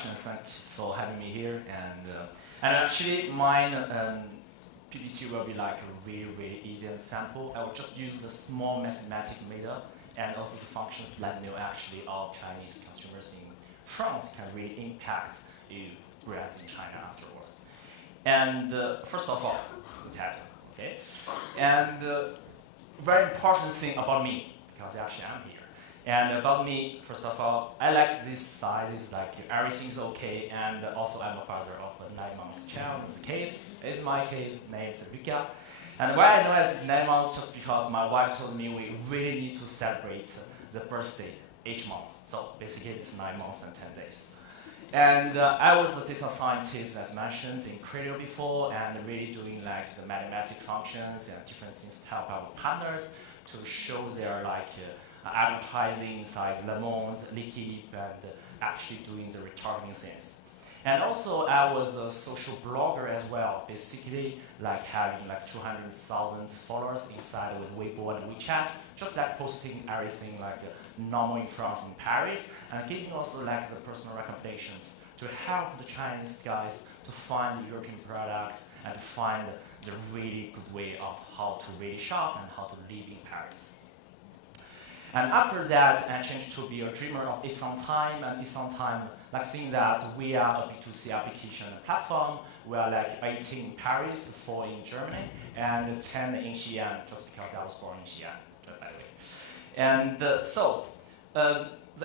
much, and thanks for having me here. And actually, mine PPT will be like a really easy and sample. I will just use the small mathematical method and also the functions that know actually all Chinese consumers in France can really impact you brands in China afterwards. And first of all, the title, okay? And very important thing about me, because actually I'm here. And about me, first of all, I like this side. It's like everything's okay, and also I'm a father of a 9-month child. It's a case. It's my case. Name is Rika. And why I know it's 9 months, just because my wife told me we really need to celebrate the birthday each month. So basically, it's 9 months and 10 days. And I was a data scientist, as mentioned, in Cradle before, and really doing like the mathematic functions and different things to help our partners to show their advertising inside Le Monde, L'Equipe, and actually doing the retargeting things. And also, I was a social blogger as well, basically like having like 200,000 followers inside with Weibo and WeChat, just like posting everything like normal in France and Paris, and giving also like the personal recommendations to help the Chinese guys to find European products and to find the really good way of how to really shop and how to live in Paris. And after that, I changed to be a dreamer of ECENTIME, and ECENTIME, like saying that we are a B2C application platform. We are like 18 in Paris, 4 in Germany, and 10 in Xi'an, just because I was born in Xi'an, by the way. And the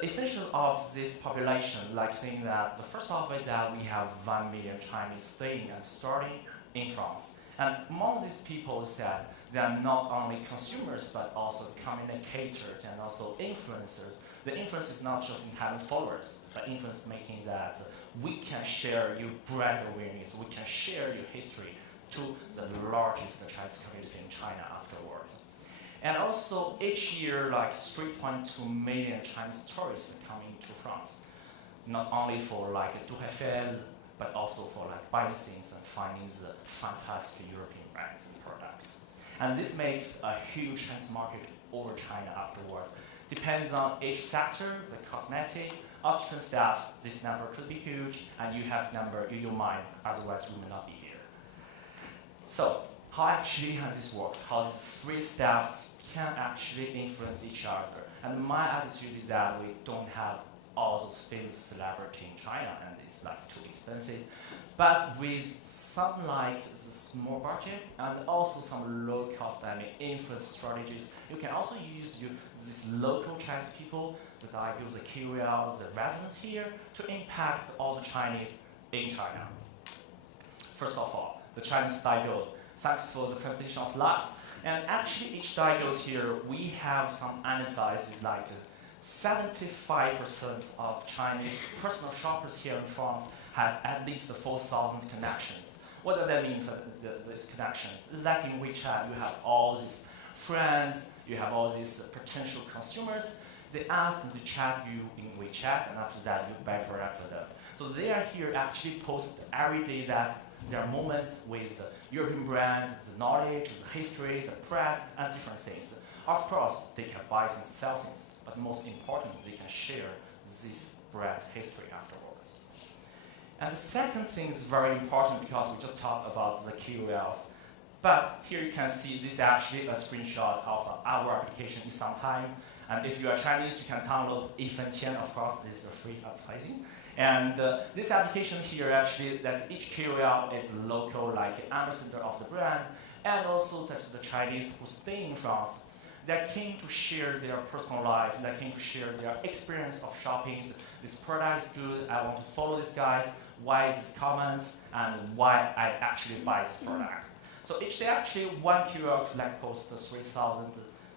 essential of this population, like saying that the first of is that we have 1 million Chinese staying and starting in France. And among these people is that they are not only consumers, but also communicators and also influencers. The influence is not just in having followers, but influence making that we can share your brand awareness, we can share your history to the largest Chinese community in China afterwards. And also each year, like 3.2 million Chinese tourists are coming to France, not only for like Tour Eiffel, but also for like buying things and finding the fantastic European brands and products. And this makes a huge Chinese market over China afterwards. Depends on each sector, the cosmetic, all different steps, this number could be huge, and you have this number in your mind, otherwise you may not be here. So, how actually has this worked? How these 3 steps can actually influence each other? And my attitude is that we don't have all those famous celebrities in China, and it's like too expensive. But with some like the small budget and also some low cost influence strategies, you can also use these local Chinese people, that I use the KOL, the residents here, to impact all the Chinese in China. First of all, the Chinese dialogue. Thanks for the presentation of last. And actually, each dialogue here, we have some analysis like 75% of Chinese personal shoppers here in France have at least 4,000 connections. What does that mean for these connections? It's like in WeChat, you have all these friends, you have all these potential consumers. They ask and they chat you in WeChat, and after that, you buy product for them. So they are here actually post every day that their moments with the European brands, the knowledge, the history, the press, and different things. Of course, they can buy things, sell things, but most importantly, they can share this brand's history afterwards. And the second thing is very important because we just talked about the KOLs. But here you can see this is actually a screenshot of our application ECENTIME. And if you are Chinese, you can download ECENTIME, of course, this is a free advertising. And this application here actually, that each KOL is local, like ambassador of the brand, and also that the Chinese who stay in France. They're keen to share their personal life, they're keen to share their experience of shopping. This product is good, I want to follow these guys, why is this comments, and why I actually buy this product. So each day actually one KOL could like post 3,000,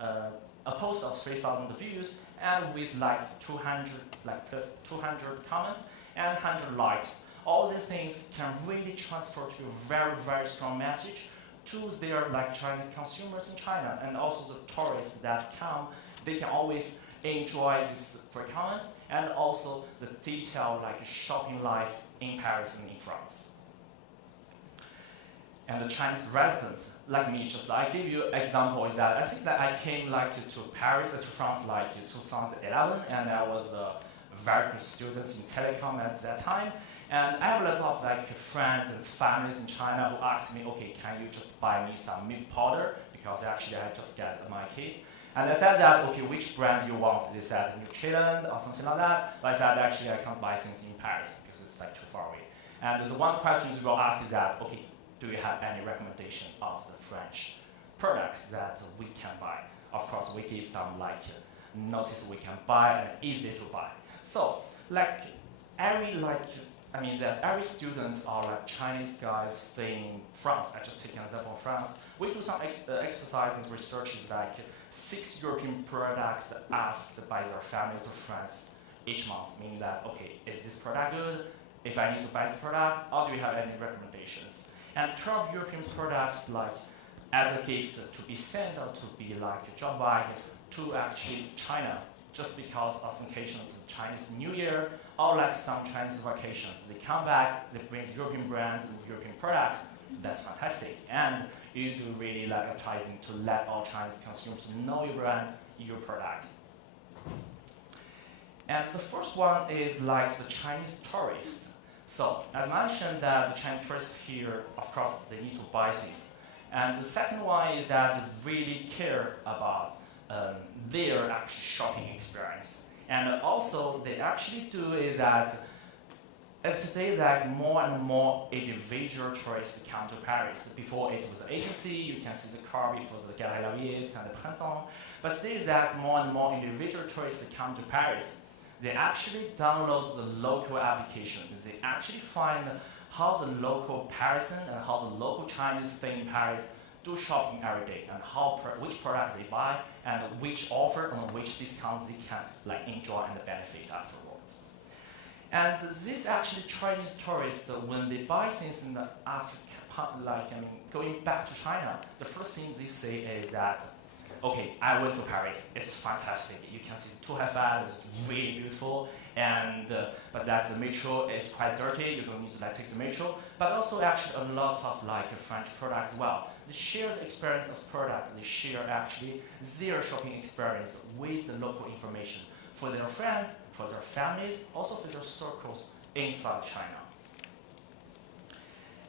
a post of 3,000 views, and with like 200, like plus 200 comments and 100 likes. All these things can really transfer to a very strong message to their like Chinese consumers in China, and also the tourists that come. They can always enjoy this free comments and also the detailed like shopping life in Paris and in France. And the Chinese residents, like me, just I give you an example is that I think that I came like to Paris, to France like 2011, and I was very good students in telecom at that time. And I have a lot of like friends and families in China who ask me, okay, can you just buy me some milk powder? Because actually I just got my kids. And I said that, okay, which brand do you want? They said Nutrilon or something like that. But I said, actually, I can't buy things in Paris because it's like too far away. And the one question you will ask is that, okay, do you have any recommendation of the French products that we can buy? Of course, we give some like notice we can buy and easy to buy. So, like that every students are like Chinese guys staying in France. I just take an example of France. We do some exercise and researches like 6 European products asked by their families or friends each month, meaning that, okay, is this product good? If I need to buy this product, or do you have any recommendations? And 12 European products like as a gift to be sent or to be like a job bag to actually China, just because of the occasion of the Chinese New Year or like some Chinese vacations. They come back, they bring European brands and European products. That's fantastic. And you do really like advertising to let all Chinese consumers know your brand, your product. And the first one is like the Chinese tourist. So as mentioned that the Chinese tourists here, of course, they need to buy things. And the second one is that they really care about their actual shopping experience. And also they actually do is that as today, like more and more individual tourists come to Paris. Before it was an agency, you can see the car before the Galeries Lafayette and the Printemps. But today is that more and more individual tourists come to Paris. They actually download the local application. They actually find how the local Parisian and how the local Chinese stay in Paris do shopping every day and which products they buy and which offer and which discounts they can like enjoy and benefit afterwards. And this actually Chinese tourists, when they buy things in the going back to China, the first thing they say is that, okay, I went to Paris. It's fantastic. You can see the Tour Eiffel is really beautiful, and but that the metro is quite dirty. You don't need to like take the metro. But also actually a lot of like French products as well. They share the experience of the product. They share actually their shopping experience with the local information for their friends, for their families, also for their circles inside China.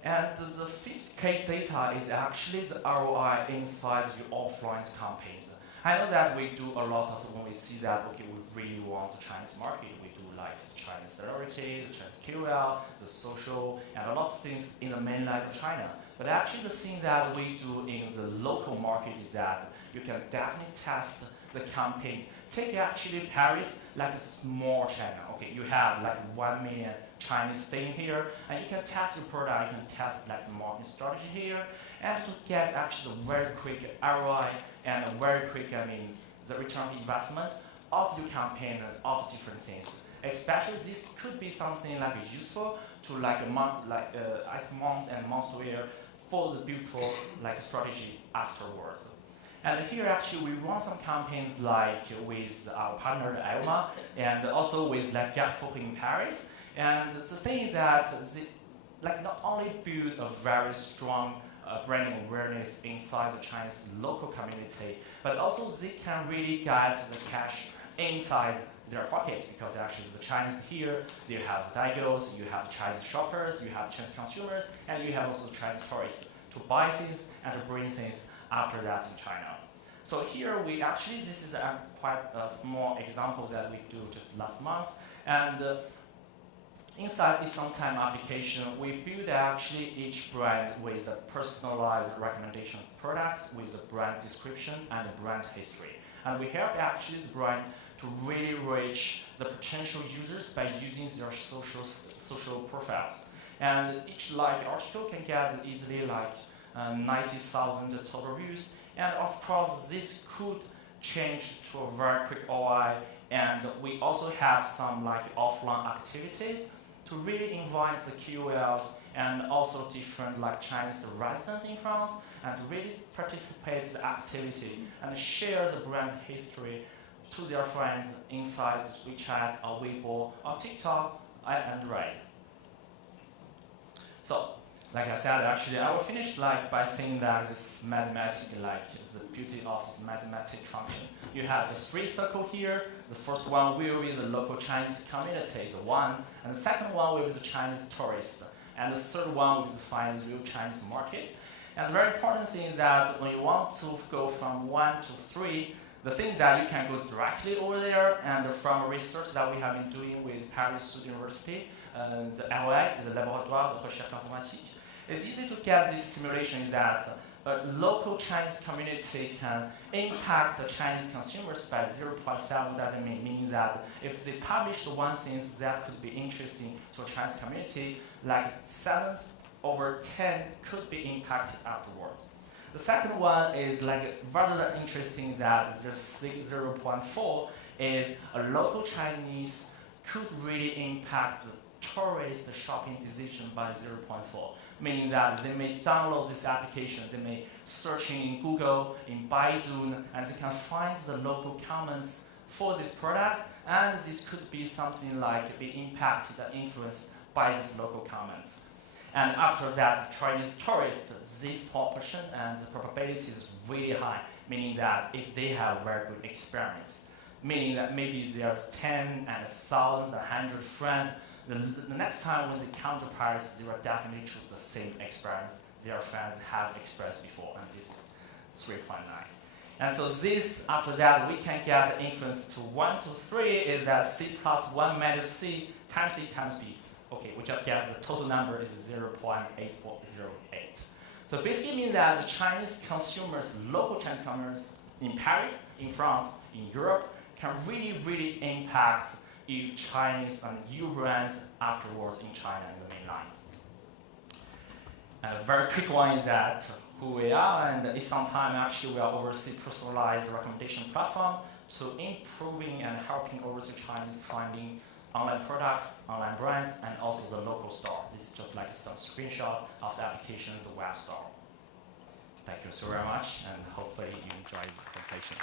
And the fifth key data is actually the ROI inside the offline campaigns. I know that we do a lot of when we see that, okay, we really want the Chinese market, we do like the Chinese celebrity, the Chinese KOL, the social, and a lot of things in the mainland of China. But actually the thing that we do in the local market is that you can definitely test the campaign. Take actually Paris like a small China. Okay, you have like 1 million Chinese staying here, and you can test your product, you can test like the marketing strategy here, and to get actually a very quick ROI and a very quick, the return on investment of your campaign and of different things. Especially this could be something like useful to like a month, as months and months to year for the beautiful like strategy afterwards. And here actually we run some campaigns like with our partner Elma and also with like Gap in Paris. And the thing is that they like not only build a very strong branding awareness inside the Chinese local community, but also they can really get the cash inside their pockets, because actually the Chinese here, they have the daigous, you have Chinese shoppers, you have Chinese consumers, and you have also Chinese tourists to buy things and to bring things after that in China. So here we actually, this is a quite a small example that we do just last month. And inside ECENTIME application, we build actually each brand with a personalized recommendation of products with the brand description and the brand history. And we help actually the brand to really reach the potential users by using their social profiles. And each like article can get easily like 90,000 total views. And of course, this could change to a very quick ROI. And we also have some like offline activities to really invite the KOLs and also different like Chinese residents in France and to really participate in the activity and share the brand's history to their friends inside WeChat or Weibo or TikTok and Red. So like I said, actually, I will finish by saying that this mathematic, the beauty of this mathematic function. You have the 3 circle here. The first one will be the local Chinese community, the 1, and the second one will be the Chinese tourist, and the third one will be the find real Chinese market. And the very important thing is that when you want to go from 1 to 3, the thing is that you can go directly over there, and from research that we have been doing with Paris Sud University, the LA, the Laboratoire de Recherche Informatique, it's easy to get this simulation is that a local Chinese community can impact the Chinese consumers by 0.7, doesn't mean that if they publish one thing that could be interesting to a Chinese community, like 7/10 could be impacted afterward. The second one is rather interesting that the 0.4 is a local Chinese could really impact the tourist shopping decision by 0.4, meaning that they may download this application, they may search in Google, in Baidu, and they can find the local comments for this product, and this could be something be impacted and influenced by these local comments. And after that, the Chinese tourist, this proportion and the probability is really high, meaning that if they have very good experience, meaning that maybe there's 10 and 1,000, 100 friends, the next time when they come to Paris, they will definitely choose the same experience their friends have experienced before, and this is 3.9. And so this, after that, we can get the influence to 1 to 3 is that C plus 1 minus C times B. Okay, we just get the total number is 0.808. So basically means that the Chinese consumers, local Chinese consumers in Paris, in France, in Europe, can really impact Chinese and EU brands afterwards in China in the mainland. And a very quick one is that who we are, and ECENTIME actually we are overseas personalized recommendation platform to improving and helping overseas Chinese finding online products, online brands, and also the local store. This is just some screenshot of the application's web store. Thank you so very much, and hopefully you enjoyed the presentation.